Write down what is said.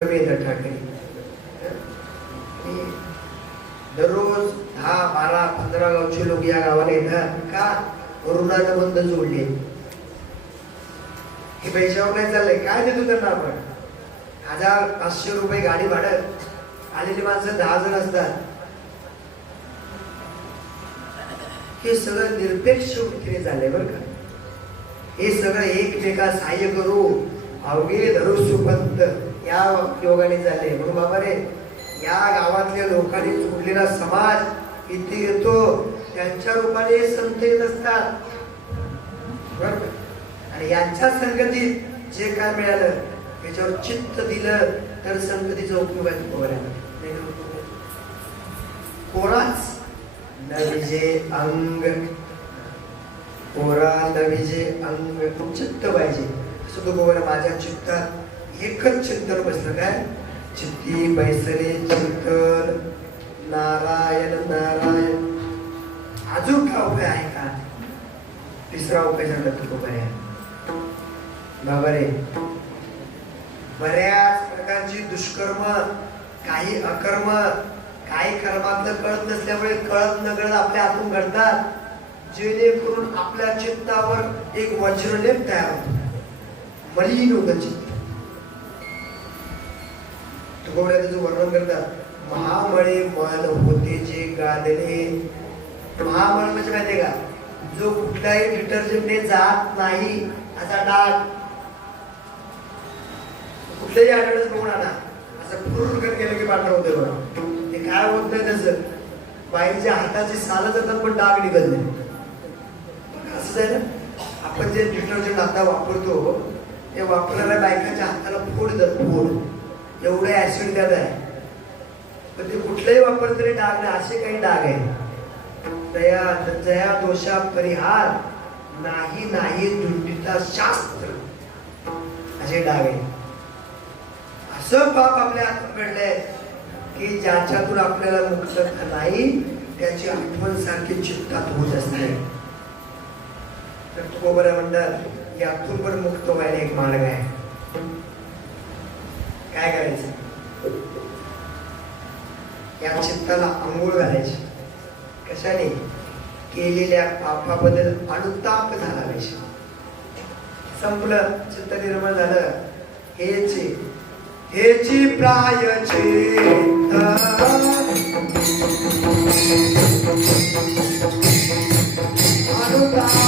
ठाकरे दररोज 10-12-15 गावचे लोक या गावाला येतात का ऋणानं बंद जोडले. हे पैशावर नाही चाललंय. काय देतो त्यांना आपण? 1000-500 रुपये गाडी भाडं. आलेली माणसं 10 जण असतात. हे सगळं निरपेक्ष वृत्तीने झालंय बरं का. हे सगळं एकमेका सहाय्य करू अवघे धरू सुपंत या योगाने झाले. म्हणून बाबा रे, या गावातल्या लोकांनी जोडलेला समाज इथे येतो. त्यांच्या रूपाने संत येत असतात बरोबर. आणि यांच्या संगतीत जे काय मिळालं त्याच्यावर चित्त दिलं तर संगतीचा उपयोग आहे. कोणाच न विजे अंग, कोरा न विजे अंग, चित्त पाहिजे. असं माझ्या चित्तात एकच चिंतन बसलं. काय चित्ती बैसले चिंतन नारायण नारायण. अजून का उपाय आहे का? तिसरा उपाय सांगला तो उपाय बाबा रे. बऱ्याच प्रकारची दुष्कर्म, काही अकर्म, काही कर्मातलं कळत नसल्यामुळे कळत नकळत आपल्या हातून घडतात, जेणेकरून आपल्या चित्तावर एक वज्रलेप तयार होतो. मलिन होतं चित्त. तुकोबऱ्याचं वर्णन करतात. महामळे मल होते जे गादले. महामळ म्हणजे माहितीये का? जो कुठल्याही डिटर्जंटने जात नाही असा डाग. कुठल्याही आठवड्यात बघून आणा, असं फुरकन गेलं की पांढर होतं बघा. ते काय होत नाही तसं. बाईच्या हाताची साल जातात पण डाग निघत नाही. असंच आहे ना. आपण जे डिटर्जंट आता वापरतो ते वापरणाऱ्या बायकांच्या हाताला फोड जात. फोड एवढे ऍसिड त्यात आहे. पण ते कुठलंही वापरत तरी डाग नाही. असे काही डाग आहे. दया दोषा परिहार नाही नाही दुर्नीता शास्त्र, असे डाग आहे. असं पाप आपल्या हातून घडलंय की ज्याच्यातून आपल्याला मुक्तता नाही त्याची आठवण सारखी चित्तात होत असते. तर तुकोबरा म्हणतात यातून पण मुक्त व्हायला एक मार्ग आहे. काय करायचं? या चित्ताला अंघोळ घालायची. कशाने? केलेल्या पापाबद्दल अनुताप झाला पाहिजे. संपलं, चित्त निर्मळ झालं. हेची प्रायचित्त अनुताप